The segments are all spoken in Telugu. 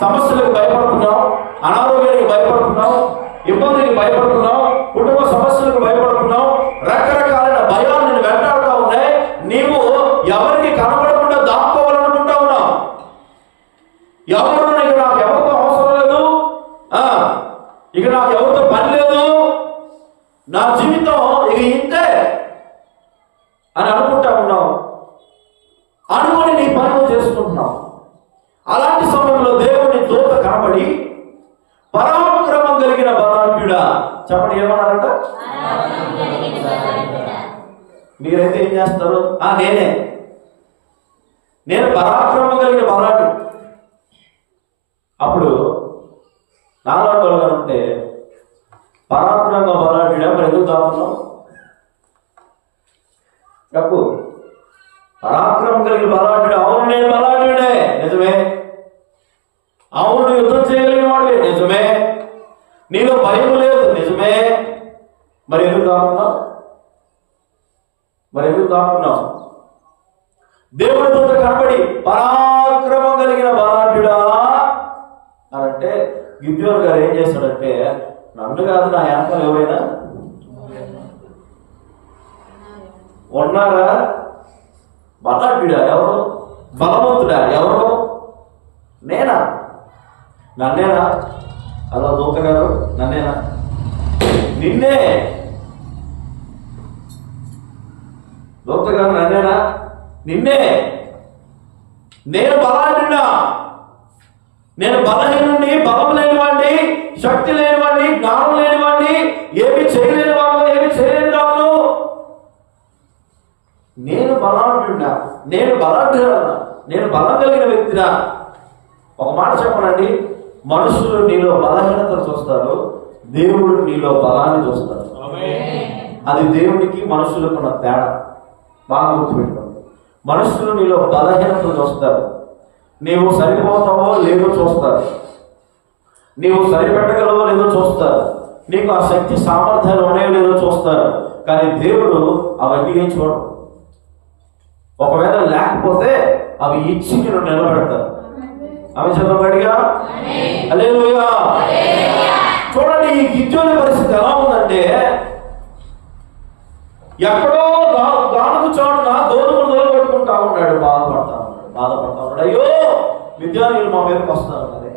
సమస్యలకు భయపడుతున్నాం, అనారోగ్యానికి భయపడుతున్నాం, ఇబ్బందికి భయపడుతున్నాం, కుటుంబ సమస్యలకు భయపడుతున్నాం, రకరకాలైన భయాలు నేను వెంటాడుతూ ఉన్నాయి. నీవు ఎవరికి కనబడకుండా దాక్కోవాలనుకుంటా ఉన్నావు. ఎవరు ఇక నాకు ఎవరితో అవసరం లేదు, ఇక నాకు ఎవరితో పని లేదు, నా జీవితం ఇక ఇంతే అని అనుకుంటా ఉన్నావు. అనుకుని నీ పనులు చేసుకుంటున్నావు. అలాంటి సమయంలో దేవుని దూత కనబడి పరాక్రమం కలిగిన బలాఢ్యుడా, చెప్పండి ఏమన్నారంట? మీరైతే ఏం చేస్తారు? నేను పరాక్రమం కలిగిన బలాఢ్యుడు. అప్పుడు నాలుగు ఉంటే పరాక్రమ బలాఢ్యుడా, మరి ఎందుకు దాక్కున్నావు? చెప్పు. పరాక్రమం కలిగిన బలాఢ్యుడు. అవును, నేను బలాఢ్యుడే, నిజమే. అవును, యుద్ధం చేయగలిగిన వాడే, నిజమే. నీలో భయం లేదు, నిజమే. మరి ఎందుకు దాక్కున్నావు? దేవుడి దూత కనబడి పరాక్రమం కలిగిన బలాఢ్యుడా అనంటే గిద్యోను గారు ఏం చేస్తాడంటే, నన్ను కాదు నా వెనకాల ఎవరైనా ఉన్నారా? బలాఢ్యుడా ఎవరు? బలవంతుడా ఎవరు? నేనా? నన్నేనా? అలా దూత గారు నన్నేనా? నిన్నే. దూత గారు నన్నేనా? నిన్నే. నేను బలాఢ్యుడా, నేను బలహీనుడిని, బలం లేనివాడిని, శక్తి లేనివాడిని, జ్ఞానం లేనివాడిని, ఏమి చేయలేని వాడు, ఏమి చేయలేని వాడు. నేను బలాఢ్యుడా, నేను బలాఢ్యుడా, నేను బలం కలిగిన వ్యక్తినా. ఒక మాట చెప్పనండి, మనుషులు నీలో బలహీనతను చూస్తారు, దేవుడు నీలో బలాన్ని చూస్తారు. అది దేవునికి మనుషులకు ఉన్న తేడా. బాగా గుర్తుపెట్టుకోండి. మనుషులు నీలో బలహీనతను చూస్తారు, నీవు సరిపోతావో లేదో చూస్తారు, నీవు సరిపెట్టగలవో లేదో చూస్తారు, నీకు ఆ శక్తి సామర్థ్యాలు ఉన్నాయో లేదో చూస్తారు. కానీ దేవుడు అవన్నీ ఏం చూడడు. ఒకవేళ లేకపోతే అవి ఇచ్చి నేను నిలబెడతారు. అవి చదవబడిగా హల్లెలూయా. చూడండి, ఈ గిద్యోని పరిస్థితి ఎలా ఉందంటే, ఎక్కడో గానుగు చోటున దోదుములు దొరకొట్టుకుంటా ఉన్నాడు, బాధపడతా ఉన్నాడు. అయ్యో, విద్యార్థులు మా మీదకి వస్తారు, మరి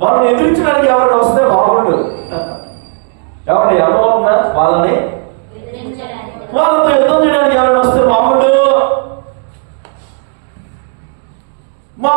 వాళ్ళని ఎదిరించడానికి ఎవరైనా వస్తే బాగుండు. ఎవరి అనుభవం ఉందా? వాళ్ళతో యుద్ధం చేయడానికి ఎవరైనా వస్తే బాగుండు. మా